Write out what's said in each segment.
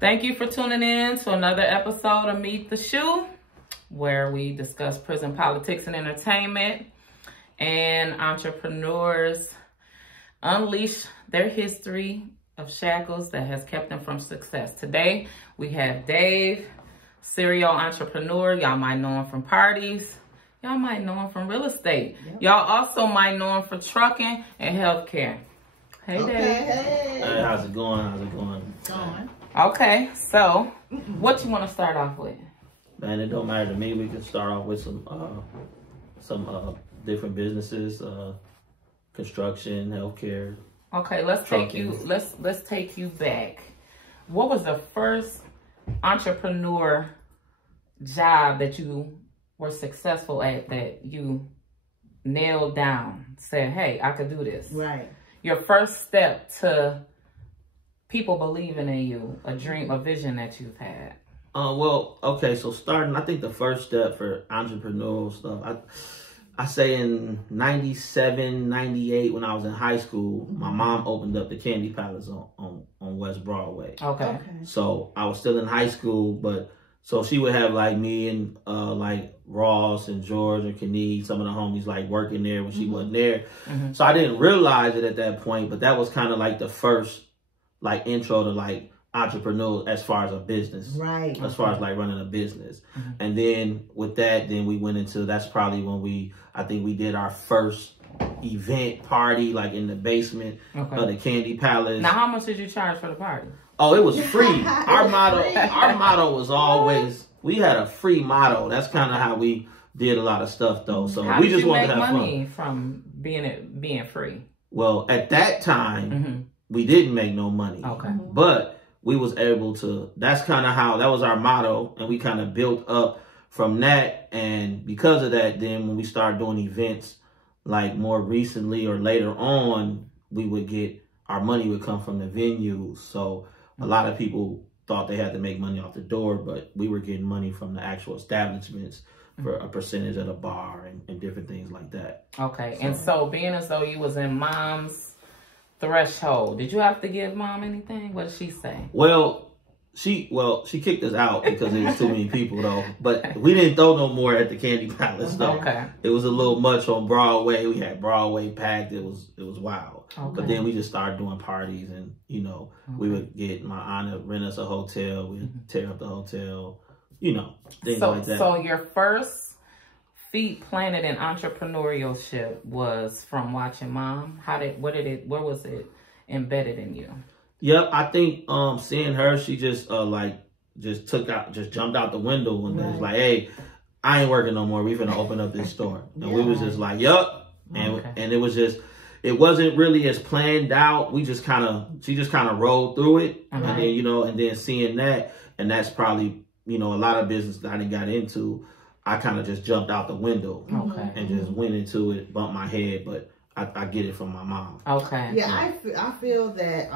Thank you for tuning in to another episode of Meet the Shoe, where we discuss prison politics and entertainment, and entrepreneurs unleash their history of shackles that has kept them from success. Today, we have Dave, serial entrepreneur. Y'all might know him from parties. Y'all might know him from real estate. Yep. Y'all also might know him for trucking and healthcare. Hey, Dave. Hey, how's it going? Going. Okay, so what you want to start off with? Man, it don't matter to me. We can start off with some different businesses, construction, healthcare. Okay, let's take you back. What was the first entrepreneur job that you were successful at, that you nailed down, said, hey, I could do this? Right. Your first step to people believing in you, a dream, a vision that you've had. Well, okay, so starting, I think the first step for entrepreneurial stuff, I say in 97, 98, when I was in high school, my mom opened up the Candy Palace on West Broadway. Okay. So I was still in high school, but so she would have like me and like Ross and George and Kenny, some of the homies like working there when she wasn't there. So I didn't realize it at that point, but that was kind of like the first like intro to like entrepreneur as far as a business, right? As far as like running a business. And then with that, then we went into, that's probably when I think we did our first event party, like in the basement of the Candy Palace. Now, how much did you charge for the party? Oh, it was free. Our motto was always, we had a free motto. That's kind of how we did a lot of stuff though. So how we just wanted to have fun. Money from being free? Well, at that time, we didn't make no money. Okay. But we was able to, that's kind of how, that was our motto. And we kind of built up from that. And because of that, then when we started doing events, like more recently or later on, we would get, our money would come from the venues. So a lot of people thought they had to make money off the door, but we were getting money from the actual establishments for a percentage of the bar and different things like that. Okay. And so being as though you was in mom's threshold, did you have to give mom anything? What did she say? Well, she kicked us out because there was too many people though. But we didn't throw no more at the Candy Palace though. Okay. It was a little much on Broadway. We had Broadway packed. It was wild. Okay. But then we just started doing parties, and we would get my aunt to rent us a hotel. We'd tear up the hotel, things like that. So your first feet planted in entrepreneurship was from watching mom? Where was it embedded in you? Yep, I think seeing her, she just jumped out the window one day. It's like, hey, I ain't working no more. We finna open up this store. And we was just like, yup. And it was just, it wasn't really as planned out. She just kind of rolled through it. And then, and then seeing that, and that's probably, a lot of business that I didn't got into, I kind of just jumped out the window and just went into it, bumped my head, but I get it from my mom. Okay. Yeah, I feel that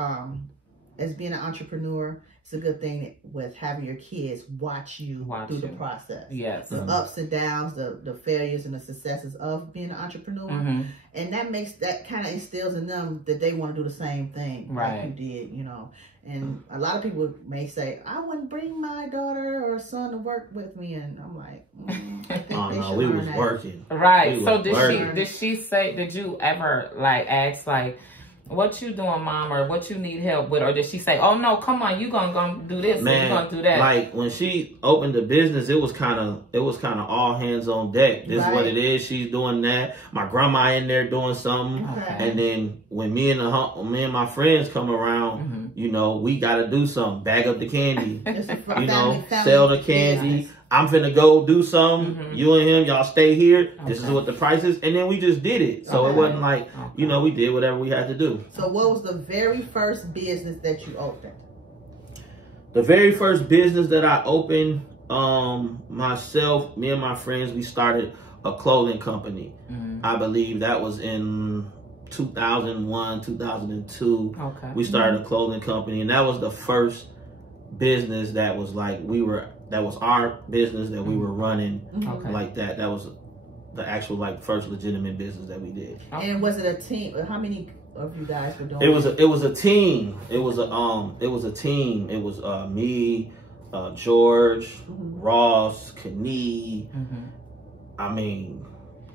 as being an entrepreneur, it's a good thing with having your kids watch you through the process. Yes. The ups and downs, the failures and the successes of being an entrepreneur. And that kind of instills in them that they want to do the same thing like you did, And a lot of people may say, I wouldn't bring my daughter or son to work with me. And I'm like, I think oh, no, we was working. Right. So did she say, did you ever ask what you doing, mom, or what you need help with? Or did she say, oh no, come on, you gonna do this, and you gonna do that? Like when she opened the business, it was kind of all hands on deck. This is what it is. She's doing that. My grandma in there doing something. And then when me and my friends come around, we gotta do something. Bag up the candy. Sell the candy. Business. I'm finna go do something. You and him, y'all stay here. This is what the price is. And then we just did it. So it wasn't like, we did whatever we had to do. So what was the very first business that you opened? The very first business that I opened, myself, me and my friends, we started a clothing company. I believe that was in 2001, 2002. We started a clothing company. And that was the first business that was like, that was our business that we were running like that. That was the actual first legitimate business that we did. And was it a team? How many of you guys were doing? It was a team. It was a team. It was me, George, Ross, Kenny. I mean,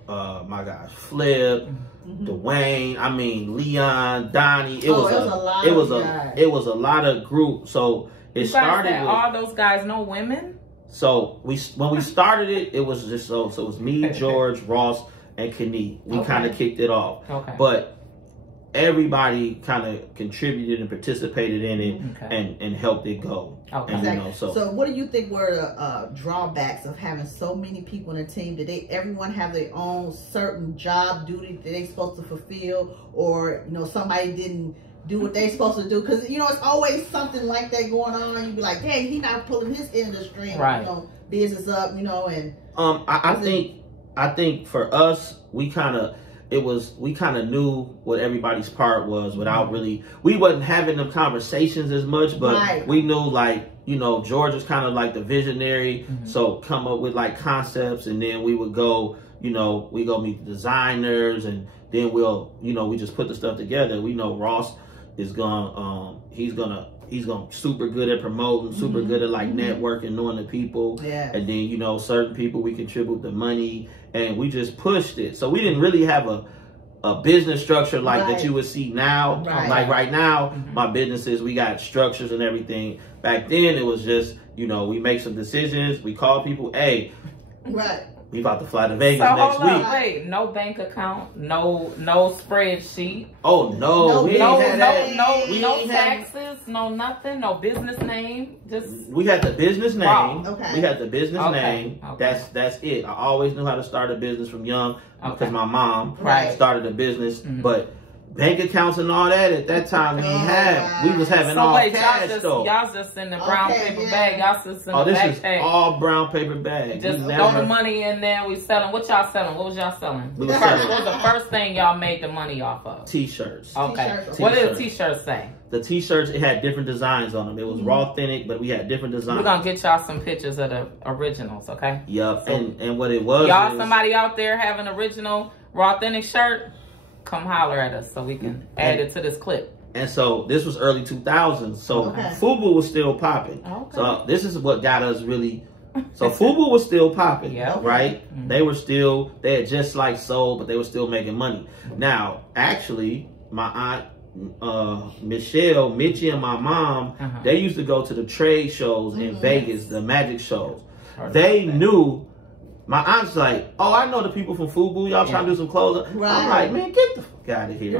my gosh, Flip, Dwayne. I mean, Leon, Donnie. It was a lot of group. So it started with all those guys, no women. So when we started it, it was just so it was me, George, Ross, and Kenny. We kind of kicked it off. But everybody kind of contributed and participated in it and helped it go. And, you know, so what do you think were the drawbacks of having so many people in a team? Did everyone have their own certain job duty that they supposed to fulfill, or you know, somebody didn't do what they supposed to do? Because you know, it's always something like that going on. You'd be like, dang, he not pulling his end of the string, you know, business up, you know. And I think for us, we kind of knew what everybody's part was without really, we wasn't having them conversations as much, but we knew, like, you know, George was kind of like the visionary, so come up with like concepts, and then we would go, you know, we go meet the designers, and then we'll, you know, we just put the stuff together. We know Ross is he's gonna super good at promoting, super good at like networking, knowing the people. And then, you know, certain people we contribute the money, and we just pushed it. So we didn't really have a business structure like that you would see now. Like right now, my businesses, we got structures and everything. Back then it was just, you know, we make some decisions, we call people, hey, we about to fly to Vegas next week. Wait, no bank account, no spreadsheet. Oh no, no taxes, no nothing, no business name. Just we had the business name. We had the business name. That's it. I always knew how to start a business from young because my mom started a business, but bank accounts and all that at that time we didn't have. We was having all cash though. Y'all just in the brown paper bag. Y'all just in the this is all brown paper bag. Just throw the money in there. We selling. What y'all selling? What was y'all selling? What was the first thing y'all made the money off of? T-shirts. Okay. What did the T-shirts say? The T-shirts, it had different designs on them. It was raw authentic, but we had different designs. We're gonna get y'all some pictures of the originals, okay? Yep. So, and what it was, somebody out there have an original raw authentic shirt? Come holler at us so we can add it to this clip. And so this was early 2000s. So FUBU was still popping. So this is what got us really. So FUBU was still popping, right? They had just like sold, but they were still making money. Now, actually, my aunt Michelle, Mitchie, and my mom, they used to go to the trade shows in Vegas, the magic shows. They knew. My aunt's like, oh, I know the people from FUBU. Y'all trying to do some clothes. I'm like, man, get the fuck out of here.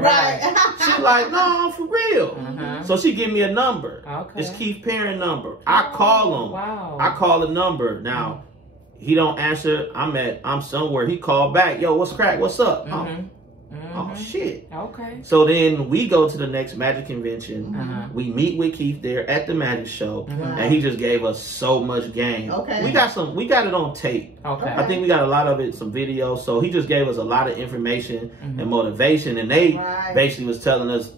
She's like, no, for real. So she give me a number. It's Keith Perrin number. I call him. I call the number. Now, he don't answer. I'm somewhere. He called back. Yo, what's crack? What's up? Oh, shit. So then we go to the next magic convention. We meet with Keith there at the magic show, and he just gave us so much game. We got it on tape. I think we got a lot of it, some videos. So he just gave us a lot of information and motivation, and they basically was telling us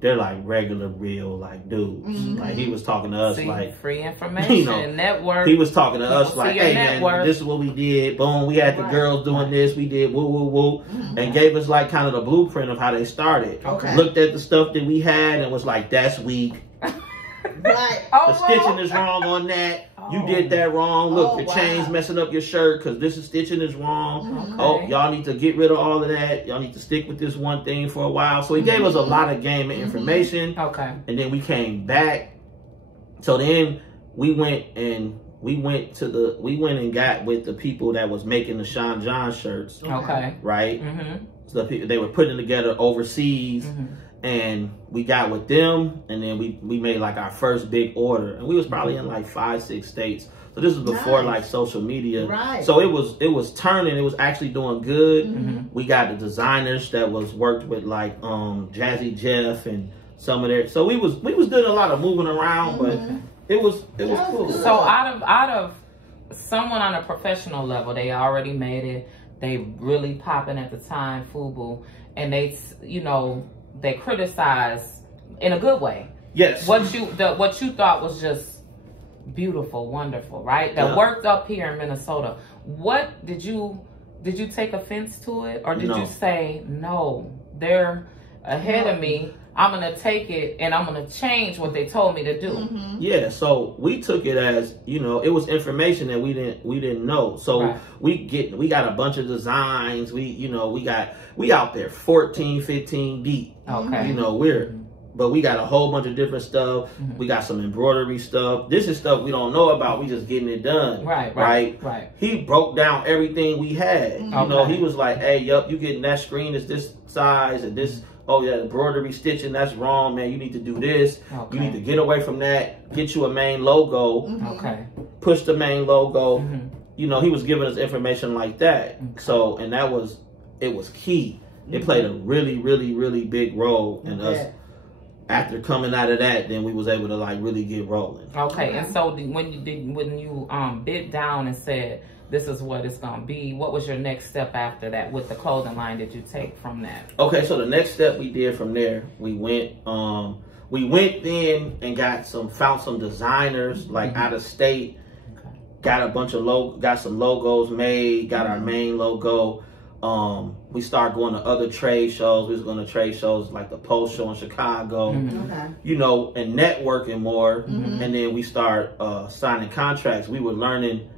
they're like regular, real, like dudes. Like he was talking to us like free information, you know, network. He was talking to us like, hey man, this is what we did. Boom, we had the girls doing this. We did woo woo woo, and gave us like kind of the blueprint of how they started. Looked at the stuff that we had and was like, that's weak. The stitching is wrong on that. You did that wrong. Look, the chain's messing up your shirt because this is stitching is wrong. Oh, y'all need to get rid of all of that. Y'all need to stick with this one thing for a while. So he gave us a lot of game and information. And then we came back. So then we went and got with the people that was making the Sean John shirts. Right? So they were putting together overseas. And we got with them, and then we made like our first big order, and we was probably in like 5-6 states. So this was before like social media. So it was turning. It was actually doing good. We got the designers that was worked with like Jazzy Jeff and some of their. So we was doing a lot of moving around, but it was cool. So out of someone on a professional level, they already made it. They really popping at the time, FUBU, and they they criticize in a good way. What you thought was just beautiful, wonderful, right? That worked up here in Minnesota. What did you did you take offense to it, or did No. you say, no, they're ahead of me, I'm going to take it and I'm going to change what they told me to do? Yeah, so we took it as, you know, it was information that we didn't know. So we got a bunch of designs. We out there 14, 15 deep. Okay. You know, but we got a whole bunch of different stuff. We got some embroidery stuff. This is stuff we don't know about. We just getting it done. Right. He broke down everything we had. You know, he was like, hey, yup, you getting that screen is this size and this. Oh yeah, embroidery stitching, that's wrong, man. You need to do this. You need to get away from that. Get you a main logo. Push the main logo. You know, he was giving us information like that. So, and it was key. It played a really, really, really big role in us. After coming out of that, then we was able to like really get rolling. And so when you bit down and said, this is what it's gonna be, what was your next step after that with the clothing line that you take from that? Okay, so the next step we did from there, we went then and found some designers like out of state, got a bunch of got some logos made, got our main logo. We started going to other trade shows. We was going to trade shows like the Post Show in Chicago, you know, and networking more. And then we start signing contracts. We were learning.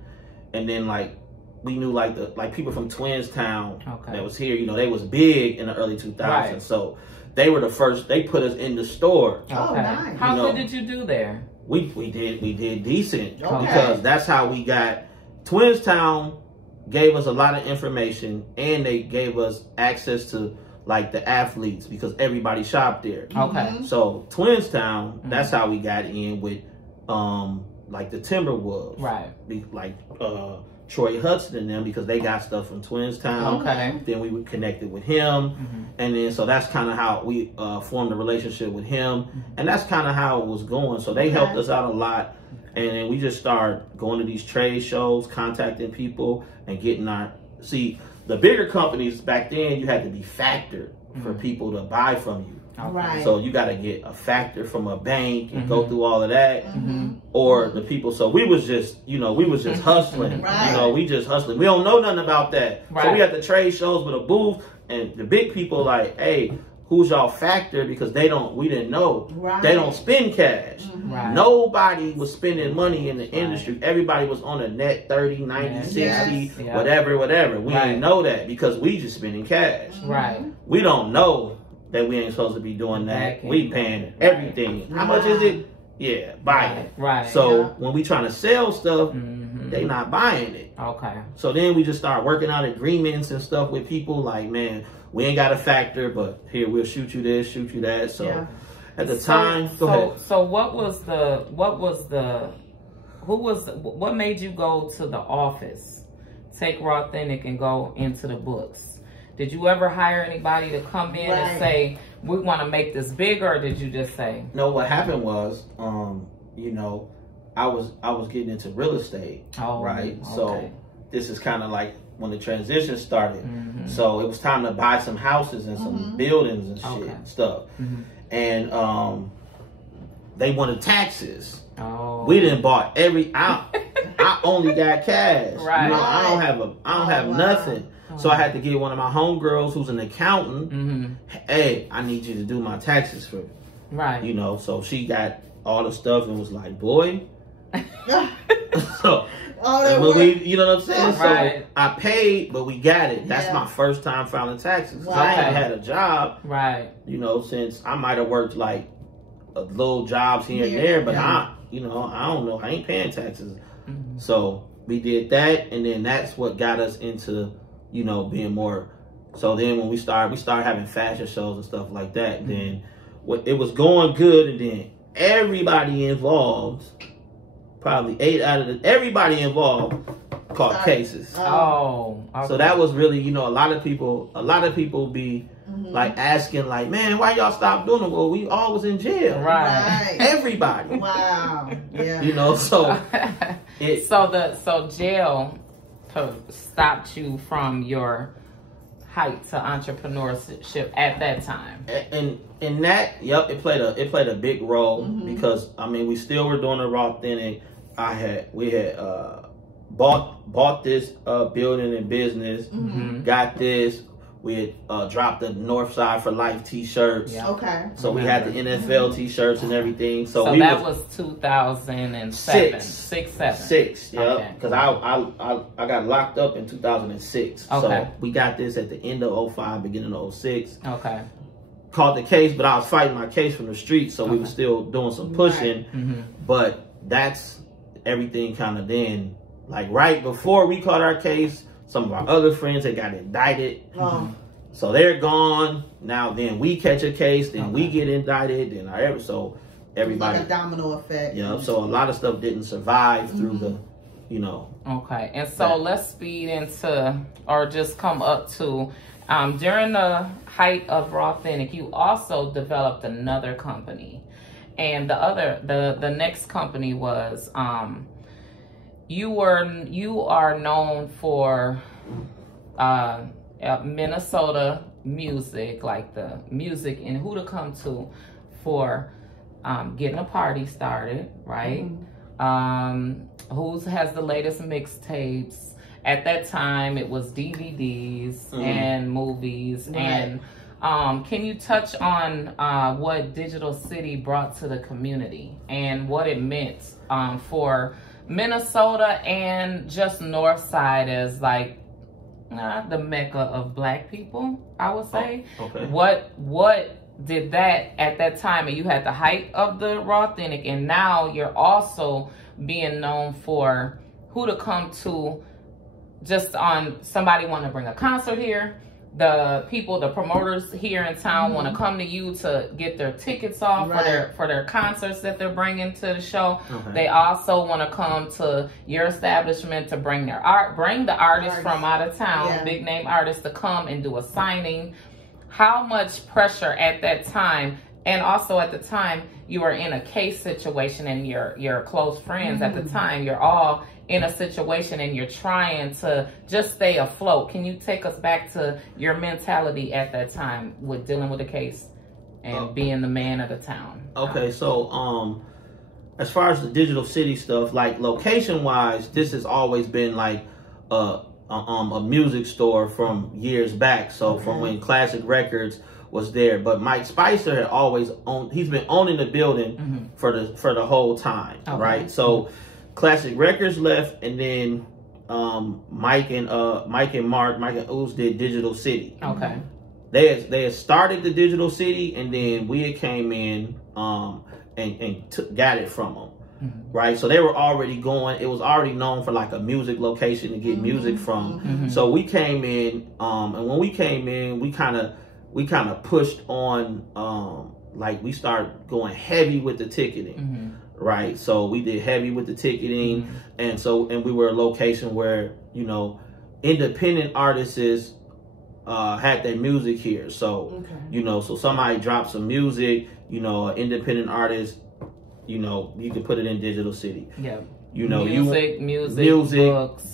And then like we knew like people from Twinstown that was here, you know, they was big in the early 2000s. So they were the first, they put us in the store. Nice. How good did you do there? We did decent because that's how we got. Twinstown gave us a lot of information and they gave us access to like the athletes because everybody shopped there. So Twinstown, that's how we got in with like the Timberwolves, like Troy Hudson and them because they got stuff from Twinstown. Then we were connected with him, and then so that's kind of how we formed a relationship with him, and that's kind of how it was going. So they helped us out a lot, and then we just started going to these trade shows, contacting people, and getting the bigger companies back then. You had to be factored for people to buy from you. So you got to get a factor from a bank and go through all of that, or the people. So we was just, hustling. You know, we just hustling. We don't know nothing about that. So we had the trade shows with a booth, and the big people like, hey, who's y'all factor? Because we didn't know. They don't spend cash. Nobody was spending money in the industry. Everybody was on a net 30, 90, 60, whatever. We didn't know that because we just spending cash. We don't know that we ain't supposed to be doing that. We paying everything. How much is it? Yeah, buy it. So when we trying to sell stuff, they not buying it. So then we just start working out agreements and stuff with people like, man, we ain't got a factor, but here, we'll shoot you this, shoot you that. So at the time, go ahead. So what made you go to the office, take Raw Authentic and go into the books? Did you ever hire anybody to come in and say, we want to make this bigger, or did you just say? No, what happened was, you know, I was getting into real estate, So this is kind of like when the transition started. So it was time to buy some houses and some buildings and stuff. And they wanted taxes. We didn't bought I only got cash. You know, I don't have nothing. So I had to get one of my homegirls who's an accountant. Hey, I need you to do my taxes for me. You know, so she got all the stuff and was like, boy. So you know what I'm saying? So I paid, but we got it. That's my first time filing taxes. I ain't had a job. You know, since I might have worked like little jobs here and there, but I don't know. I ain't paying taxes. So we did that, and then that's what got us into, you know, being more. So then when we started having fashion shows and stuff like that. Then it was going good, and then everybody involved, probably 8 out of everybody involved caught cases. So that was really, you know, a lot of people be like asking like, man, why y'all stop doing it? Well, we all was in jail. Everybody. You know, so so jail stopped you from your height to entrepreneurship at that time. And in that, it played a big role because I mean we still were doing the Raw Authentic. We had bought this building and business, got this. We had dropped the North Side for Life t-shirts. Yeah. Okay. So we had the NFL t-shirts and everything. So that was 2007. Six. Yeah. Because I got locked up in 2006. Okay. So we got this at the end of 05, beginning of 06. Okay. Caught the case, but I was fighting my case from the street, so we were still doing some pushing. Right. But that's everything kind of then. Like right before we caught our case, some of our other friends had got indicted. So they're gone. Now then we catch a case, then we get indicted, then everybody. Like a domino effect. Yeah, so a lot of stuff didn't survive through the, Okay, and so let's speed into, or just come up to, during the height of Rawthenic, you also developed another company. And the next company was, you are known for Minnesota music, like the music and who to come to for getting a party started, right? Who has the latest mixtapes? At that time, it was DVDs and movies. Right. And can you touch on what Digital City brought to the community and what it meant for Minnesota and just North Side as like the mecca of Black people, I would say. Okay. What did that at that time? And you had the height of the Rawthenic, and now you're also being known for who to come to. Just on somebody want to bring a concert here. The promoters here in town want to come to you to get their tickets off for their concerts that they're bringing to the show. Okay. They also want to come to your establishment to bring the artists from out of town, big name artists, to come and do a signing. How much pressure at that time, and also at the time you were in a case situation and your close friends at the time, you're all in a situation and you're trying to just stay afloat. Can you take us back to your mentality at that time with dealing with the case and being the man of the town? Okay, so as far as the Digital City stuff, like location wise, this has always been like a music store from years back. So from when Classic Records was there, but Mike Spicer had always he's been owning the building for the whole time, right? So Classic Records left, and then Mike and Ooze did Digital City. Okay. They had started the Digital City, and then we had came in and got it from them. Right, so they were already going. It was already known for like a music location to get music from. So we came in, and when we came in, we kind of pushed on. Like we started going heavy with the ticketing. Right, so we did heavy with the ticketing, and we were a location where independent artists had their music here. So so somebody dropped some music, an independent artist, you could put it in Digital City. Yeah. Music,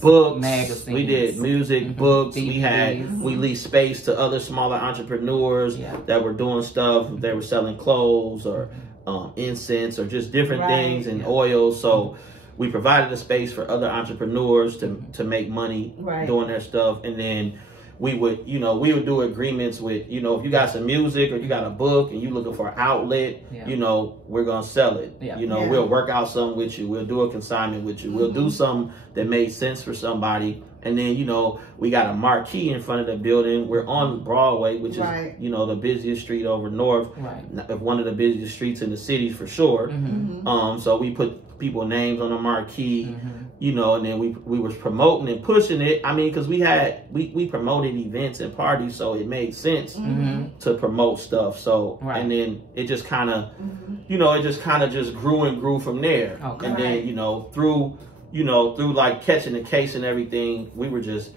books, magazines. We did music, books. DVDs. We leased space to other smaller entrepreneurs that were doing stuff. They were selling clothes or incense or just different things and oils. So we provided a space for other entrepreneurs to make money doing their stuff. And then we would do agreements with, if you got some music or you got a book and you looking for an outlet, we're going to sell it. We'll work out something with you. We'll do a consignment with you. We'll do something that made sense for somebody. And then, we got a marquee in front of the building. We're on Broadway, which is, the busiest street over north. One of the busiest streets in the city for sure. So we put people's names on the marquee, and then we was promoting and pushing it. I mean, because we promoted events and parties, so it made sense to promote stuff. So, and then it just kind of, just grew and grew from there. Okay. And then, through like catching the case and everything, we were just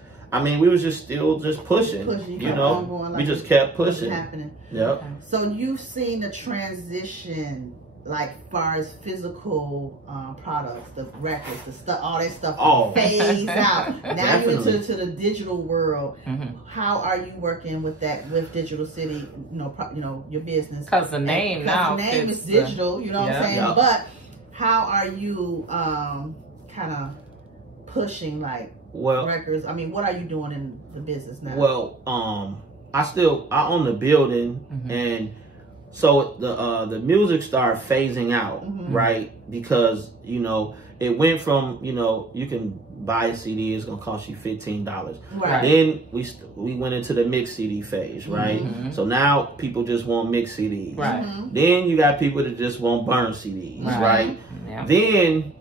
still pushing, we just kept pushing. Yep. So you've seen the transition, like far as physical products, the records, the stuff, all that stuff phase out. Now you're into the digital world. How are you working with that, with Digital City, your business? Because the name is digital, what I'm saying? But how are you kind of pushing records? I mean, what are you doing in the business now? Well, I own the building, and so the music started phasing out, right? Because it went from you can buy a CD, it's gonna cost you $15. Right. Then we went into the mixed CD phase, right? So now people just want mixed CDs. Right. Then you got people that just want burn CDs, right? Yeah. Then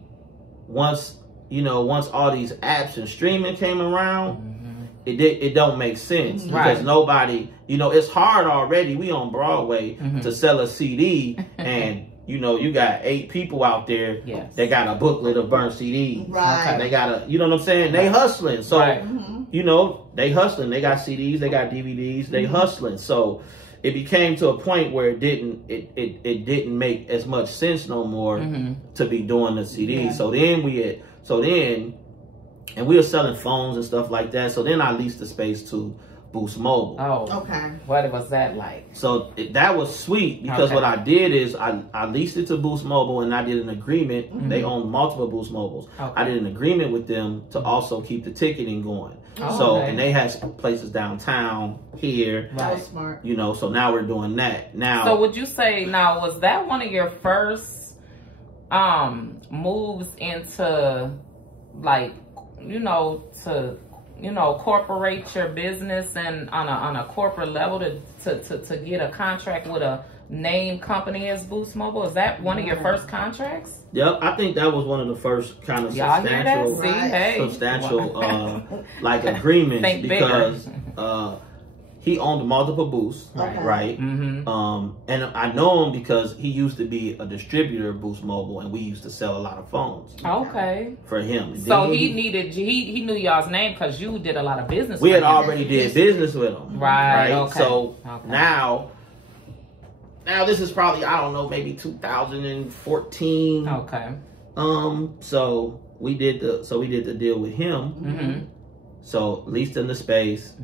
once all these apps and streaming came around, it don't make sense because nobody, it's hard already. We on Broadway to sell a CD and you got 8 people out there that got a booklet of burnt CDs. Right. They got you know what I'm saying? They hustling. So, they hustling. They got CDs, they got DVDs, they hustling. So it became to a point where it didn't make as much sense no more to be doing the CDs. Yeah. So then we were selling phones and stuff like that. So then I leased the space to Boost Mobile. Oh, okay. What was that like? So that was sweet because what I did is I leased it to Boost Mobile and I did an agreement. They own multiple Boost Mobiles. I did an agreement with them to also keep the ticketing going. And they had places downtown here. That was smart. So now we're doing that. Now, so would you say was that one of your first moves into incorporate your business and on a corporate level to get a contract with a name company as Boost Mobile? Is that one of your first contracts? Yep, I think that was one of the first kind of substantial agreements because he owned multiple booths, right? And I know him because he used to be a distributor of Boost Mobile, and we used to sell a lot of phones. For him. And so he knew y'all's name because you did a lot of business. We had already did business with him, right? Okay. So now this is probably maybe 2014. Okay. So we did the deal with him. So leased in the space.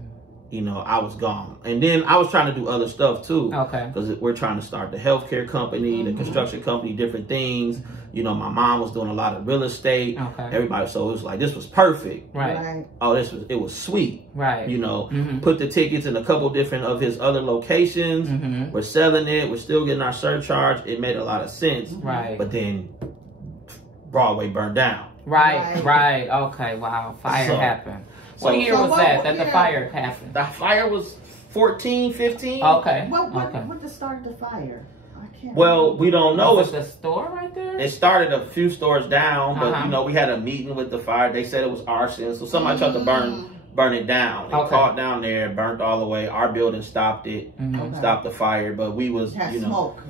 I was gone. And then I was trying to do other stuff too. Okay. Because we're trying to start the healthcare company, the construction company, different things. My mom was doing a lot of real estate. Okay. Everybody, so it was like, this was perfect. Right. Oh, it was sweet. Right. Put the tickets in a couple different of his other locations. We're selling it. We're still getting our surcharge. It made a lot of sense. Right. But then Broadway burned down. Right. Okay. Wow. Fire happened. What year was that the fire happened? The fire was 14, 15. Okay. What started the fire? Well, we don't know. Was it the store right there? It started a few stores down, but we had a meeting with the fire. They said it was arson, so somebody tried to burn it down. It caught down there, burnt all the way. Our building stopped it, stopped the fire, but we was smoke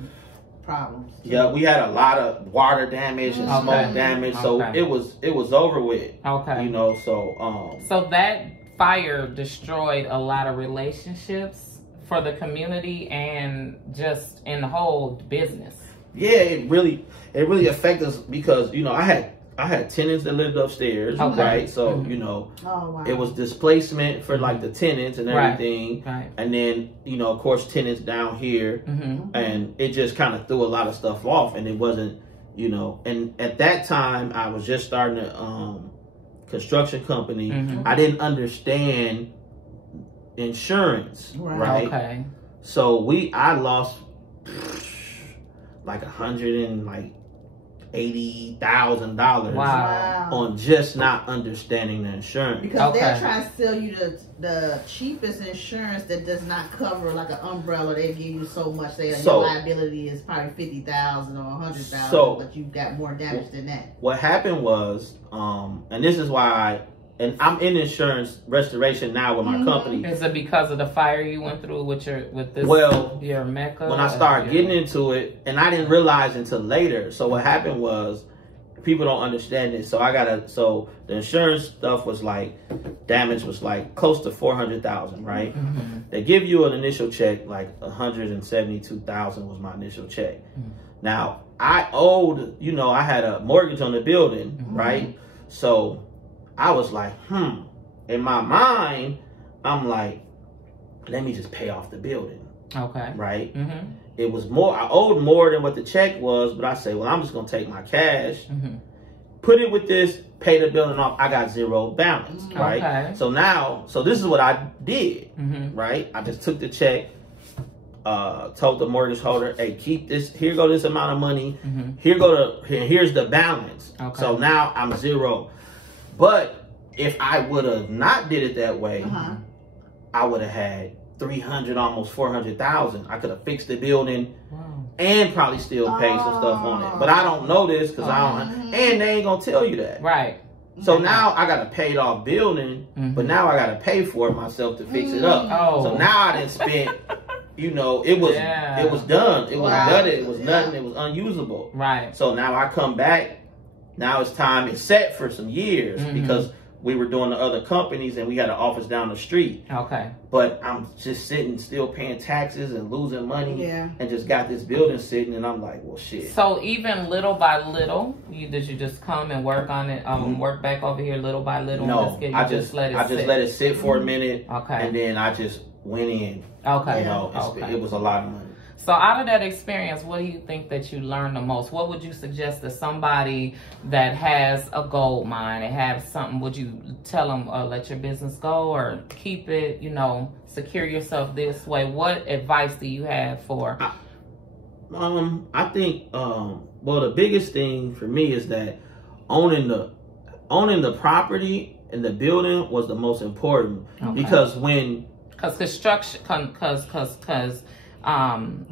problems. Yeah, we had a lot of water damage and smoke damage, so it was over with. Okay. So that fire destroyed a lot of relationships for the community and just in the whole business. Yeah, it really affected us because I had tenants that lived upstairs, right? So, it was displacement for like the tenants and everything. Right. And then, of course, tenants down here. And it just kind of threw a lot of stuff off. And it wasn't, and at that time, I was just starting a construction company. I didn't understand insurance, right? Okay. So I lost like $180,000 on just not understanding the insurance. Because they're trying to sell you the cheapest insurance that does not cover like an umbrella. They give you so much. Your liability is probably $50,000 or $100,000, but you've got more damage than that. What happened was, and this is why I'm in insurance restoration now with my company. Is it because of the fire you went through with your Mecca? When I started getting into it, and I didn't realize until later. So what happened was, people don't understand it. So so the insurance stuff was like, damage was like close to $400,000, right? They give you an initial check, like $172,000 was my initial check. Now I owed, I had a mortgage on the building, right? So I was like, in my mind, I'm like, let me just pay off the building. Okay. Right? It was more, I owed more than what the check was, but I say, well, I'm just going to take my cash, put it with this, pay the building off. I got zero balance, right? Okay. So now, this is what I did, right? I just took the check, told the mortgage holder, hey, keep this, here go this amount of money, here's the balance. Okay. So now I'm zero. But if I would have not did it that way, I would have had 300, almost 400,000. I could have fixed the building and probably still paid some stuff on it. But I don't know this because I don't, and they ain't gonna tell you that. Right. So now I got a paid off building, but now I got to pay for it myself to fix it up. Oh. So now I didn't spend, it was it was done. It was gutted. It was nothing. It was unusable. Right. So now I come back. Now it's time. It's set for some years because we were doing the other companies and we had an office down the street. Okay. But I'm just sitting, still paying taxes and losing money. Yeah. And just got this building sitting, and I'm like, well, shit. So even little by little, did you just come and work on it, work back over here little by little? No, I just let it sit for a minute. Okay. And then I just went in. Okay. It was a lot of money. So out of that experience, what do you think that you learned the most? What would you suggest to somebody that has a gold mine and have something? Would you tell them, let your business go or keep it, secure yourself this way? What advice do you have for? I think, the biggest thing for me is that owning the property and the building was the most important. Okay. Because construction, because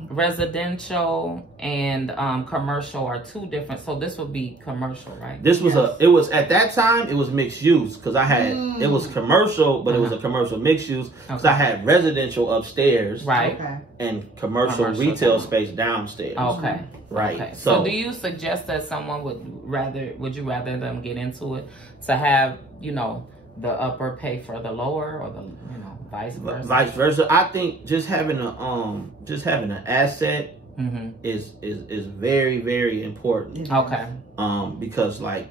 residential and commercial are two different. So this would be commercial, right? This was it was at that time it was mixed use because I had it was commercial, but it was a commercial mixed use because I had residential upstairs, right, and commercial retail space downstairs. Okay, right. Okay. So do you suggest that someone would you rather them get into it to have the upper pay for the lower, or the vice versa? Vice versa. I think just having an asset is very, very important. Okay. Because like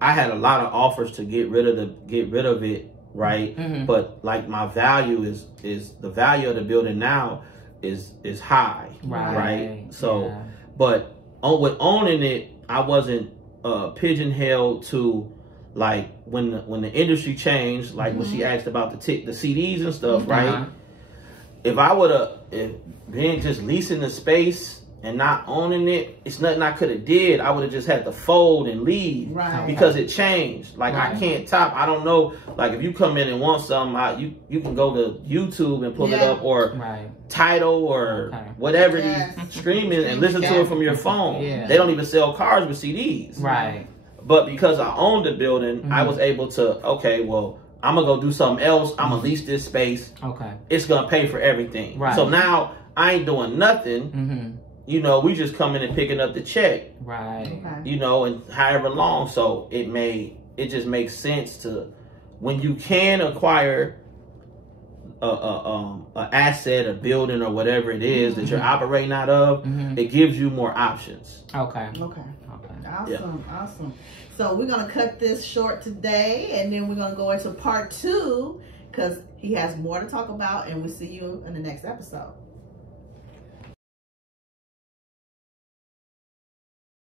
I had a lot of offers to get rid of it, right? But like my value is the value of the building now is high, right? So, but with owning it, I wasn't pigeonholed to. Like when the industry changed, like when she asked about the CDs and stuff, right? If I would have been just leasing the space and not owning it, it's nothing I could have did. I would have just had to fold and leave, because it changed. Like I can't top. I don't know. Like if you come in and want something, you can go to YouTube and pull it up, or Tidal or whatever streaming and listen to it from your phone. They don't even sell cars with CDs, right? But because I owned the building, I was able to, okay, well, I'm going to go do something else. I'm going to lease this space. Okay. It's going to pay for everything. Right. So now I ain't doing nothing. We just coming and picking up the check. Right. Okay. And however long. So it just makes sense to, when you can acquire an asset, a building, or whatever it is that you're operating out of, it gives you more options. Okay. Awesome. So we're going to cut this short today, and then we're going to go into part 2 because he has more to talk about, and we'll see you in the next episode.